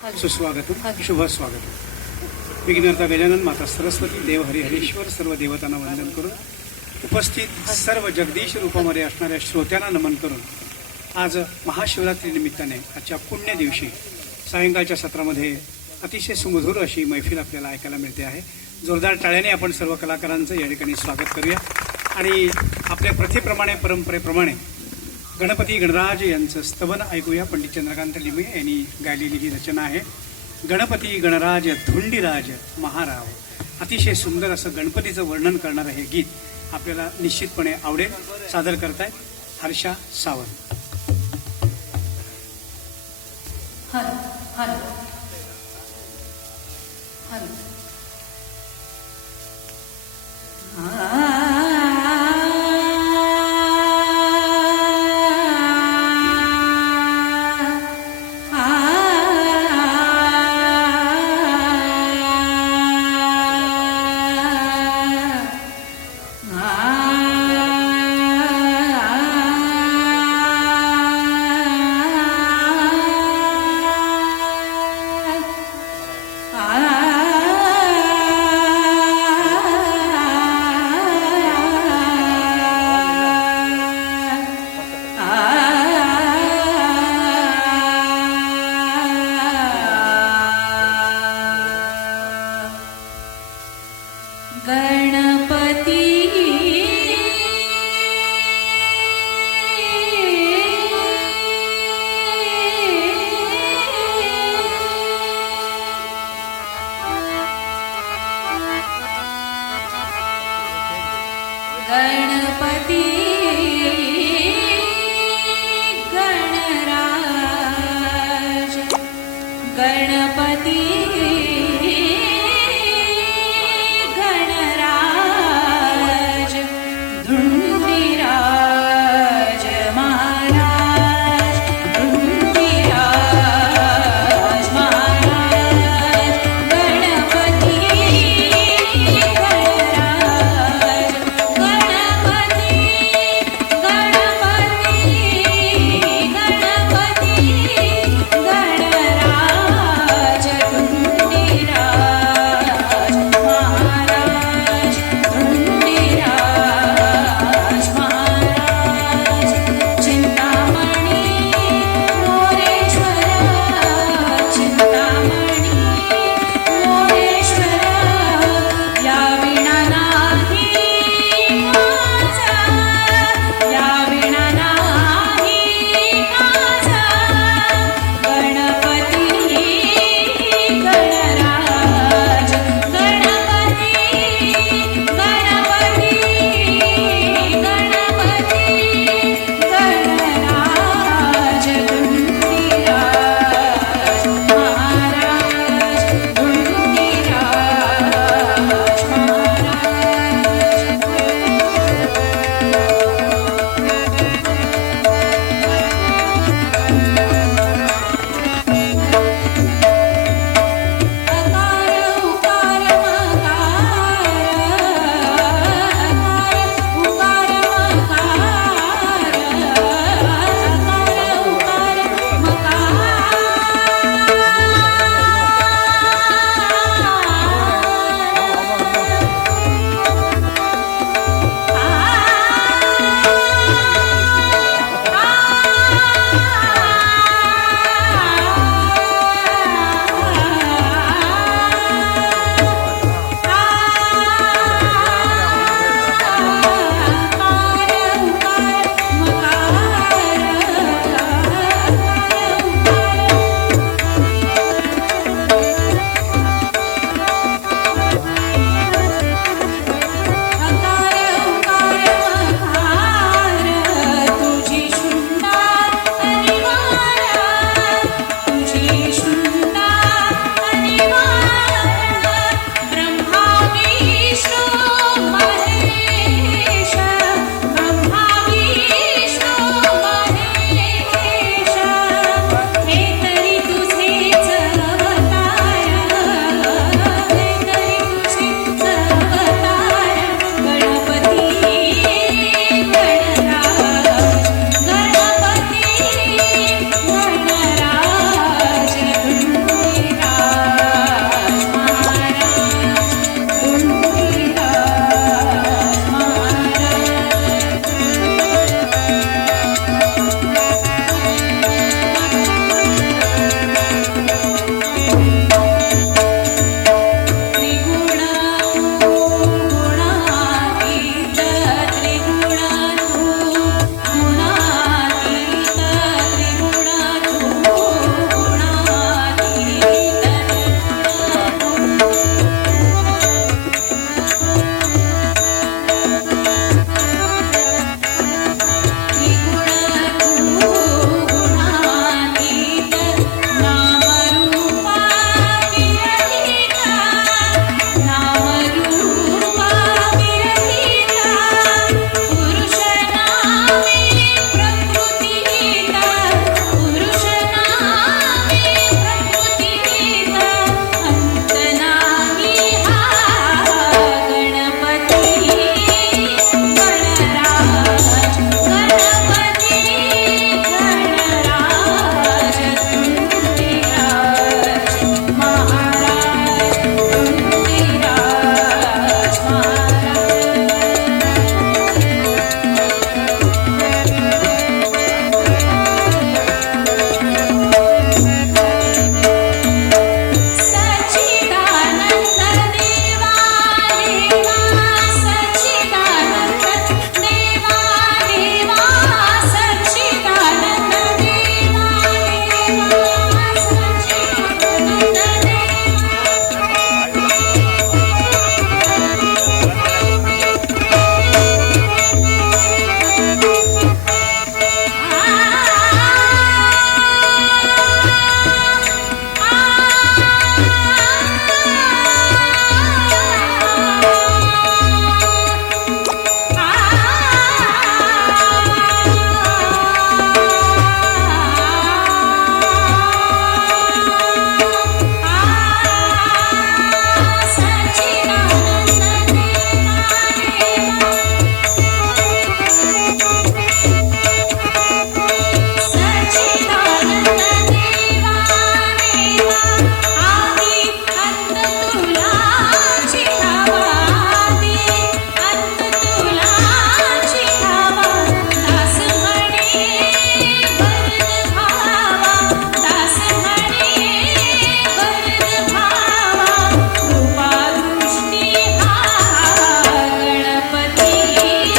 सुस्वागतम शुभ स्वागतम. विघ्नहर्ता गजानन, माता सरस्वती, देव हरी हरीश्वर सर्व देवतांना वंदन करून उपस्थित सर्व जगदीश रूपामध्ये असणाऱ्या श्रोत्यांना नमन करून आज महाशिवरात्री निमित्ताने आजच्या पुण्य दिवशी सायंकाळच्या सत्रामध्ये अतिशय सुमधुर अशी मैफिल आपल्याला ऐकायला मिळते आहे. जोरदार टाळ्याने आपण सर्व कलाकारांचं या ठिकाणी स्वागत करूया आणि आपल्या प्रथेप्रमाणे परंपरेप्रमाणे गणपती गणराज यांचं स्तवन ऐकूया. पंडित चंद्रकांत लिमये यांनी गायलेली ही रचना आहे. गणपती गणराज धुंडीराज महाराव. अतिशय सुंदर असं गणपतीचं वर्णन करणारं हे गीत आपल्याला निश्चितपणे आवडेल. सादर करतायत हर्षा सावंत. हर हर हर गणपती गणपती गणराज गणपती